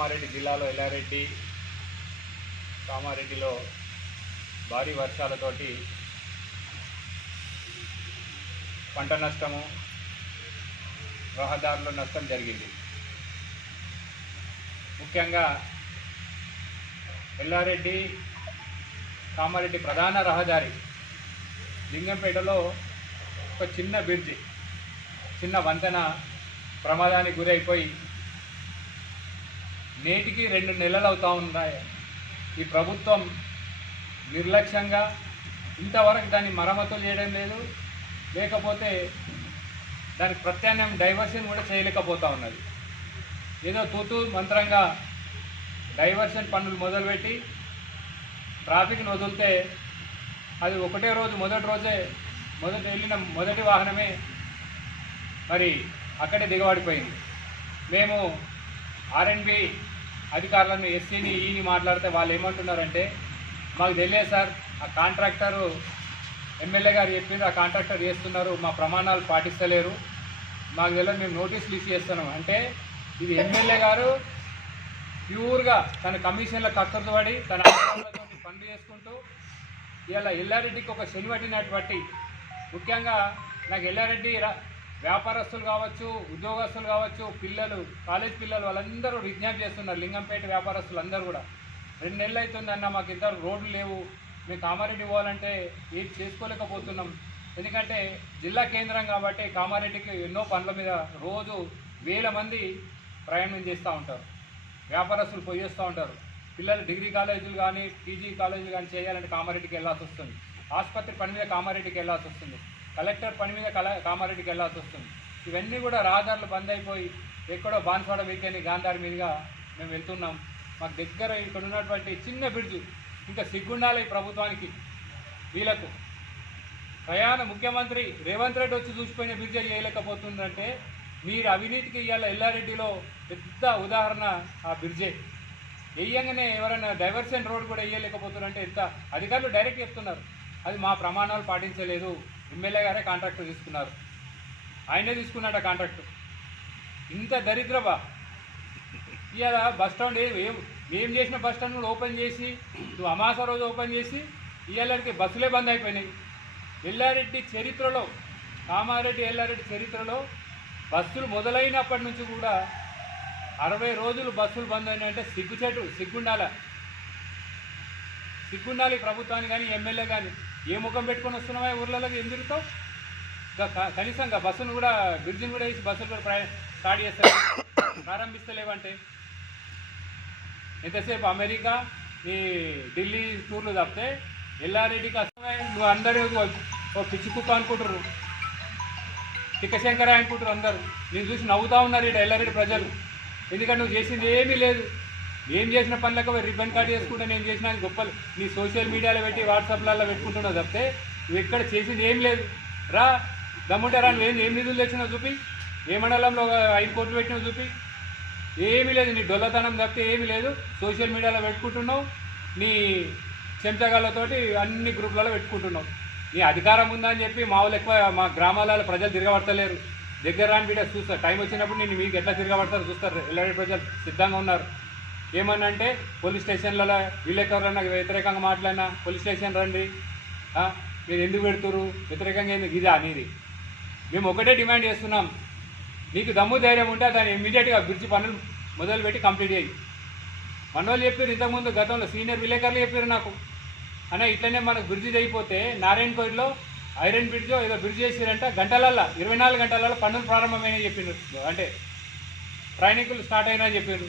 కామారెడ్డి జిల్లాలో ఎల్లారెడ్డి కామారెడ్డిలో భారీ వర్షాలతోటి పంట నష్టము, రహదారుల నష్టం జరిగింది. ముఖ్యంగా ఎల్లారెడ్డి కామారెడ్డి ప్రధాన రహదారి లింగంపేటలో ఒక చిన్న బ్రిడ్జి, చిన్న వంతెన ప్రమాదానికి గురైపోయి నేటికి 2 నెలలు అవుతూ ఉన్నాయి. ఈ ప్రభుత్వం నిర్లక్ష్యంగా ఇంతవరకు దాన్ని మరమ్మతులు చేయడం లేదు, లేకపోతే దానికి ప్రత్యామ్నాయం డైవర్షన్ కూడా చేయలేకపోతూ ఉన్నది. ఏదో తూతూ మంత్రంగా డైవర్షన్ పనులు మొదలుపెట్టి ట్రాఫిక్ను వదిలితే అది ఒకటే రోజు మొదట వెళ్ళిన మొదటి వాహనమే మరి అక్కడే దిగబడిపోయింది. మేము ఆర్ఎండ్బి అధికారులను ఎస్సీని ఈని మాట్లాడితే వాళ్ళు ఏమంటున్నారంటే, మాకు తెలియదు సార్, ఆ కాంట్రాక్టరు ఎమ్మెల్యే గారు చెప్పిండ్రు, ఆ కాంట్రాక్టర్ చేస్తున్నారు, మా ప్రమాణాలు పాటిస్తలేరు, మాకు తెలియదు, మేము నోటీసులు ఇష్యూ చేస్తున్నాం. అంటే ఇది ఎమ్మెల్యే గారు ప్యూర్గా తన కమిషన్ల కక్కర్తో పడి తన అధికారులతో పనులు చేసుకుంటూ ఇలా ఎల్లారెడ్డికి ఒక శనివట్టినటువంటి, ముఖ్యంగా నాకు ఎల్లారెడ్డి వ్యాపారస్తులు కావచ్చు, ఉద్యోగస్తులు కావచ్చు, పిల్లలు, కాలేజ్ పిల్లలు వాళ్ళందరూ విజ్ఞప్తి చేస్తున్నారు. లింగంపేట వ్యాపారస్తులు అందరూ కూడా 2 నెలలు అవుతుందన్న, మాకు ఇద్దరు రోడ్లు లేవు, మేము కామారెడ్డి పోవాలంటే ఏది చేసుకోలేకపోతున్నాం. ఎందుకంటే జిల్లా కేంద్రం కాబట్టి కామారెడ్డికి ఎన్నో పనుల మీద రోజు వేల మంది ప్రయాణం చేస్తూ ఉంటారు, వ్యాపారస్తులు పోయి చేస్తూ ఉంటారు. పిల్లలు డిగ్రీ కాలేజీలు కానీ పీజీ కాలేజీలు కానీ చేయాలంటే కామారెడ్డికి వెళ్ళాల్సి వస్తుంది. ఆసుపత్రి పని మీద కామారెడ్డికి వెళ్ళాల్సి వస్తుంది. కలెక్టర్ పని మీద కామారెడ్డికి వెళ్ళాల్సి వస్తుంది. ఇవన్నీ కూడా రహదారులు బంద్ అయిపోయి ఎక్కడో బాన్స్వాడ వీకెండ్ గాంధారి మీదుగా మేము వెళ్తున్నాం. మాకు దగ్గర ఇక్కడ ఉన్నటువంటి చిన్న బ్రిడ్జ్, ఇంకా సిగ్గుండాలి ప్రభుత్వానికి, వీళ్ళకు ముఖ్యమంత్రి రేవంత్ రెడ్డి వచ్చి చూసిపోయిన బ్రిడ్జ్ చేయలేకపోతుందంటే మీరు అవినీతికి ఇవాళ ఎల్లారెడ్డిలో పెద్ద ఉదాహరణ ఆ బ్రిడ్జే. వేయంగానే ఎవరైనా డైవర్షన్ రోడ్ కూడా వేయలేకపోతున్నారంటే ఎంత, అధికారులు డైరెక్ట్ చెప్తున్నారు అది మా ప్రమాణాలు పాటించలేదు, ఎమ్మెల్యే గారే కాంట్రాక్టర్ తీసుకున్నారు, ఆయనే తీసుకున్నాట కాంట్రాక్టర్. ఇంత దరిద్రమా? ఇవాళ బస్ స్టాండ్ ఏం చేసిన బస్ స్టాండ్ కూడా ఓపెన్ చేసి, నువ్వు అమాస రోజు ఓపెన్ చేసి ఇవాళకి బస్సులే బంద్ అయిపోయినాయి. ఎల్లారెడ్డి చరిత్రలో, కామారెడ్డి ఎల్లారెడ్డి చరిత్రలో బస్సులు మొదలైనప్పటి నుంచి కూడా 60 రోజులు బస్సులు బంద్ అయినాయంటే సిగ్గుండాలి ప్రభుత్వాన్ని కానీ ఎమ్మెల్యే కానీ. ఏ ముఖం పెట్టుకొని వస్తున్నావా ఊర్లలోకి, ఏం తిరుగుతావు? కనీసం బస్సును కూడా, బ్రిడ్జిని కూడా వేసి బస్సులు కూడా స్టార్ట్ చేస్తారు, ప్రారంభిస్తలేవంటే ఎంతసేపు అమెరికా ఈ ఢిల్లీ టూర్లు తప్పితే ఎల్లారెడ్డికి అసలు నువ్వు అందరూ పిచ్చి కుక్క అనుకుంటారు, టిక్కశంకర అనుకుంటారు అందరూ. నేను చూసి నవ్వుతూ ఉన్నారు ఇక్కడ ఎల్లారెడ్డి ప్రజలు. ఎందుకంటే నువ్వు చేసింది ఏమీ లేదు, ఏం చేసిన పనులకు రిబ్బన్ కార్డు చేసుకుంటే నేను చేసిన గొప్పలు నీ సోషల్ మీడియాలో పెట్టి వాట్సాప్లలో పెట్టుకుంటున్నావు తప్పితే నువ్వు ఎక్కడ చేసింది ఏం లేదు. రా దమ్ముంటే రా, నువ్వు ఏం నిధులు తెచ్చినావు చూపి, ఏ మండలంలో 5 కోట్లు పెట్టినావు చూపి. ఏమీ లేదు, నీ డొల్లతనం తప్పితే ఏమీ లేదు. సోషల్ మీడియాలో పెట్టుకుంటున్నావు, నీ చెంచగాళ్ళతోటి అన్ని గ్రూపులలో పెట్టుకుంటున్నావు. నీ అధికారం ఉందని చెప్పి మా వాళ్ళు ఎక్కువ మా గ్రామాలలో ప్రజలు తిరగబడతలేరు. దగ్గర రాని బిడ్డ చూస్తారు, టైం వచ్చినప్పుడు నేను మీకు ఎట్లా తిరగబడతారు చూస్తారు. ఎల్లారెడ్డి ప్రజలు సిద్ధంగా ఉన్నారు. ఏమన్నంటే పోలీస్ స్టేషన్లలో వీళ్ళెవరన్నా వ్యతిరేకంగా మాట్లాడినా పోలీస్ స్టేషన్ రండి, మీరు ఎందుకు పెడుతురు, వ్యతిరేకంగా ఎందుకు, ఇదా అనేది. మేము ఒకటే డిమాండ్ చేస్తున్నాం, నీకు దమ్ము ధైర్యం ఉంటే దాన్ని ఇమ్మీడియట్గా బ్రిడ్జి పనులు మొదలుపెట్టి కంప్లీట్ చేయి. మనోళ్ళు చెప్పారు ఇంతకుముందు, గతంలో సీనియర్ విలేకరులు చెప్పారు నాకు, అన్న ఇట్లనే మనకు బ్రిడ్జి అయిపోతే నారాయణపేటలో ఐరన్ బ్రిడ్జ్ ఏదో బ్రిడ్జ్ చేసారంట, 24 గంటలలో పనులు ప్రారంభమైనా చెప్పిండ్రు. అంటే ప్రయాణికులు స్టార్ట్ అయినా చెప్పారు,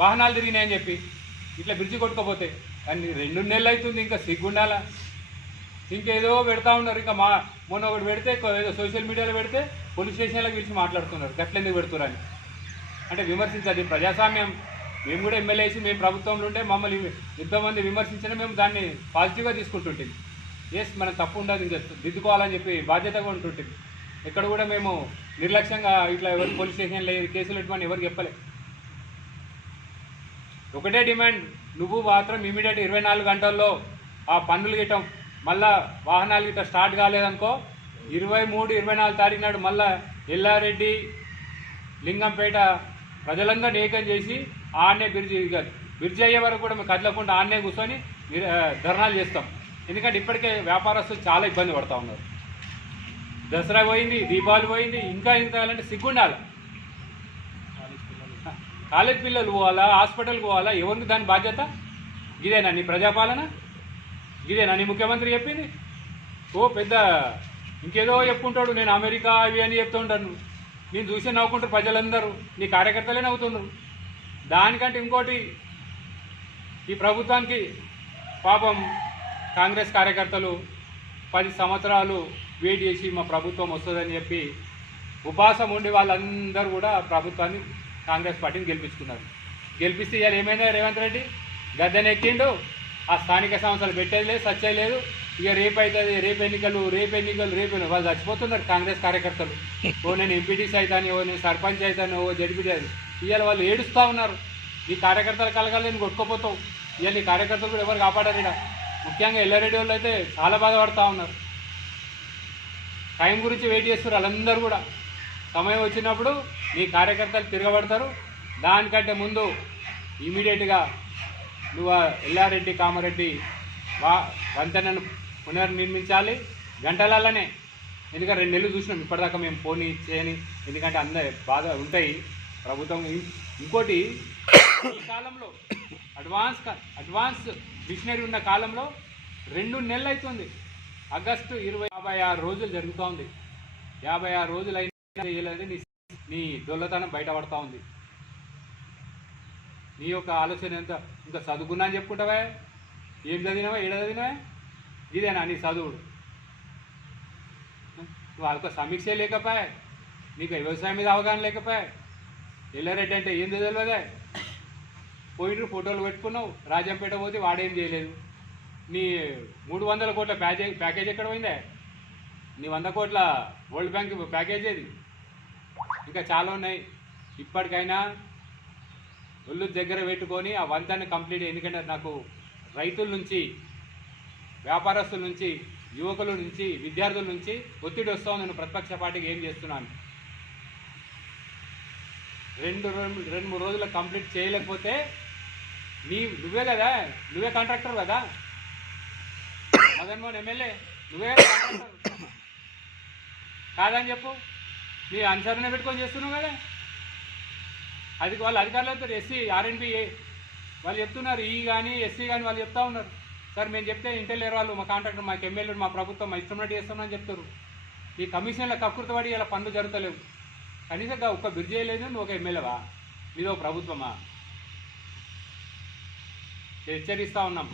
వాహనాలు తిరిగినాయని చెప్పి. ఇట్లా బ్రిడ్జి కొట్టుకోపోతే కానీ 2 నెలలు అవుతుంది, ఇంకా సిగ్గుండాలా? ఇంకేదో పెడతా ఉన్నారు. ఇంకా మొన్న ఒకటి పెడితే ఏదో సోషల్ మీడియాలో పెడితే పోలీస్ స్టేషన్లకు పిలిచి మాట్లాడుతున్నారు, గట్లెందుకు పెడుతున్నారు అని. అంటే విమర్శించదు ప్రజాస్వామ్యం. మేము కూడా ఎమ్మెల్యే వేసి మేము ప్రభుత్వంలో ఉంటే మమ్మల్ని ఎంతోమంది విమర్శించినా మేము దాన్ని పాజిటివ్గా తీసుకుంటుంటుంది. ఎస్ మనం తప్పు ఉండదు, ఇంకా దిద్దుకోవాలని చెప్పి బాధ్యతగా ఉంటుంటుంది. ఎక్కడ కూడా మేము నిర్లక్ష్యంగా ఇట్లా ఎవరు పోలీస్ స్టేషన్లో కేసులు పెట్టుకొని ఎవరికి చెప్పలే. ఒకటే డిమాండ్, నువ్వు మాత్రం ఇమీడియట్ 24 గంటల్లో ఆ పన్నులు గిట్టం మళ్ళా వాహనాలు గిట్ట స్టార్ట్ కాలేదనుకో 23, 24 తారీఖు నాడు మళ్ళీ ఎల్లారెడ్డి లింగంపేట ప్రజలందరినీ ఏకం చేసి ఆడనే బ్రిడ్జి అయ్యే వరకు కూడా మేము కదలకుండా ఆడనే కూర్చొని ధర్నాలు చేస్తాం. ఎందుకంటే ఇప్పటికే వ్యాపారస్తులు చాలా ఇబ్బంది పడుతూ ఉన్నారు. దసరా పోయింది, దీపావళి పోయింది, ఇంకా కావాలంటే సిగ్గుండాలి. కాలేజ్ పిల్లలు పోవాలా, హాస్పిటల్కి పోవాలా, ఎవరికి దాని బాధ్యత? ఇదేనా నీ ప్రజాపాలన? ఇదేనా నీ ముఖ్యమంత్రి చెప్పింది? ఓ పెద్ద ఇంకేదో చెప్పుకుంటాడు, నేను అమెరికా అవి అని చెప్తూ ఉంటాను. నేను చూసి నవ్వుకుంటారు ప్రజలందరూ, నీ కార్యకర్తలే నవ్వుతున్నారు. దానికంటే ఇంకోటి, ఈ ప్రభుత్వానికి పాపం కాంగ్రెస్ కార్యకర్తలు 10 సంవత్సరాలు వెయిట్ చేసి మా ప్రభుత్వం వస్తుందని చెప్పి ఉపవాసం ఉండి వాళ్ళందరూ కూడా ప్రభుత్వాన్ని, కాంగ్రెస్ పార్టీని గెలిపించుకున్నారు. గెలిపిస్తే ఇవాళ ఏమైనా రేవంత్ రెడ్డి గద్దెనెక్కిండు. ఆ స్థానిక సంస్థలు పెట్టేది లేదు, సచ్చేది లేదు. ఇక రేపు అవుతుంది, రేపు ఎన్నికలు వాళ్ళు చచ్చిపోతున్నారు కాంగ్రెస్ కార్యకర్తలు. ఓ నేను ఎంపీటీసీ అవుతాను, ఓ నేను సర్పంచ్ అవుతాను, ఓ జడ్పీటీ అవుతాను. ఇవాళ వాళ్ళు ఏడుస్తూ ఉన్నారు. ఈ కార్యకర్తలు కలగాలని కొట్టుకోపోతావు. ఇవాళ ఈ కార్యకర్తలు కూడా ఎవరు కాపాడారు ఇక్కడ. ముఖ్యంగా ఎల్లారెడ్డి వాళ్ళు అయితే చాలా బాధపడుతూ ఉన్నారు. టైం గురించి వెయిట్ చేస్తారు వాళ్ళందరూ కూడా. సమయం వచ్చినప్పుడు నీ కార్యకర్తలు తిరగబడతారు. దానికంటే ముందు ఇమీడియట్గా నువ్వు ఎల్లారెడ్డి కామారెడ్డి వంతెనను పునర్నిర్మించాలి గంటలలోనే. ఎందుకంటే 2 నెలలు చూసినాం ఇప్పటిదాకా మేము పోనీ చేయని. ఎందుకంటే అందరు బాగా ఉంటాయి ప్రభుత్వం. ఇంకోటి, ఈ కాలంలో అడ్వాన్స్ మిషనరీ ఉన్న కాలంలో 2 నెలలు అవుతుంది. ఆగస్టు 56 రోజులు జరుగుతూ ఉంది. 56 రోజులు అయినా చేయలేదని నీ దొల్లతనం బయటపడతా ఉంది. నీ యొక్క ఆలోచన ఎంత ఇంకా చదువుకున్నా అని చెప్పుకుంటావా? ఏం చదివినావా, ఏడ చదివినావా? ఇదేనా నీ చదువుడు? నువ్వు వాళ్ళకు సమీక్ష లేకపోయా, నీకు వ్యవసాయం మీద అవగాహన లేకపోయా. ఎల్లారెడ్డి అంటే ఏం తెలియదే. పోయినరు ఫోటోలు పెట్టుకున్నావు, రాజంపేట పోతే వాడేం చేయలేదు. నీ 300 కోట్ల ప్యాకేజ్ ఎక్కడ పోయిందే? నీ 100 కోట్ల వరల్డ్ బ్యాంక్ ప్యాకేజ్ ఏది? ఇంకా చాలా ఉన్నాయి. ఇప్పటికైనా ఒళ్ళు దగ్గర పెట్టుకొని ఆ వంతెన కంప్లీట్. ఎందుకంటే నాకు రైతుల నుంచి, వ్యాపారస్తుల నుంచి, యువకుల నుంచి, విద్యార్థుల నుంచి ఒత్తిడి వస్తూ ఉంది. నేను ప్రతిపక్ష పార్టీకి ఏం చేస్తున్నాను. 2-3 రోజులు కంప్లీట్ చేయలేకపోతే నువ్వే కదా, నువ్వే కాంట్రాక్టర్ కదా. మదన్మోహన్ ఎమ్మెల్యే నువ్వే కాంట్రాక్టర్ కాదని చెప్పు. నీ అనుసరణ పెట్టుకొని చేస్తున్నావు కదా. అది వాళ్ళ అధికారులు చెప్తారు. ఎస్సీ ఆర్ఎన్బి వాళ్ళు చెప్తున్నారు, ఈ కానీ ఎస్సీ కానీ వాళ్ళు చెప్తా ఉన్నారు. సార్ మేము చెప్తే ఇంటెలియర్ వాళ్ళు, మా కాంట్రాక్టర్, మాకు ఎమ్మెల్యేలు, మా ప్రభుత్వం మా ఇష్టమైనట్టు చేస్తామని చెప్తారు. ఈ కమిషన్ల కకృతి పడి ఇలా పనులు జరుగుతలేవు. కనీసం ఒక్క బ్రిడ్జ్ చేయలేదు. నువ్వు ఒక ఎమ్మెల్యేవా? మీదో ప్రభుత్వమా? హెచ్చరిస్తూ ఉన్నాం.